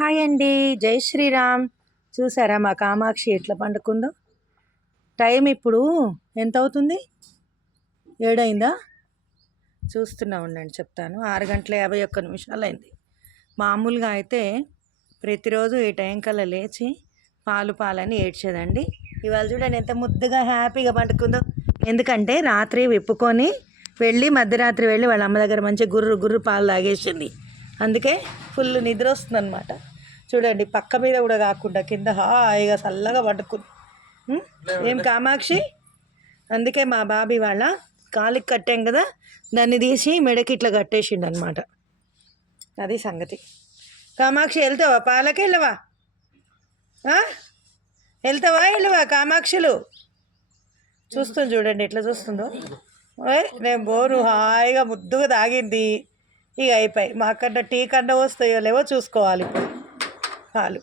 Hi అండి, జై శ్రీరామ్. చూసారా మా కామాక్షి ఎట్లా పండుకుందో? టైం ఇప్పుడు ఎంత అవుతుంది? 7 అయిందా? చూస్తున్నా ఉండండి, చెప్తాను. 6:51 అయింది. మామూలుగా అయితే ప్రతిరోజు ఈ టైం కల్లా లేచి పాలని ఏడ్చేదండి. ఇవాళ చూడండి ఎంత ముద్దుగా హ్యాపీగా పండుకుందో. ఎందుకంటే రాత్రి విప్పుకొని వెళ్ళి మధ్యరాత్రి వెళ్ళి వాళ్ళ అమ్మ దగ్గర మంచి గుర్రు పాలు తాగేసింది. అందుకే ఫుల్ నిద్ర వస్తుంది అనమాట. చూడండి, పక్క మీద కూడా కాకుండా కింద హాయిగా చల్లగా పడుకుంది. ఏం కామాక్షి? అందుకే మా బాబీ వాళ్ళ కాలికి కట్టాం కదా, దాన్ని తీసి మెడకి ఇట్లా కట్టేసిండు అనమాట. అది సంగతి. కామాక్షి వెళ్తావా? పాలకి వెళ్ళవా? వెళ్ళవా కామాక్షులు? చూస్తుంది చూడండి ఎట్లా చూస్తుందో. నేను బోరు హాయిగా ముద్దుగా తాగింది. ఇక అయిపోయి మాకన్నా టీ కన్నా వస్తాయో లేవో చూసుకోవాలి ఇప్పుడు పాలు.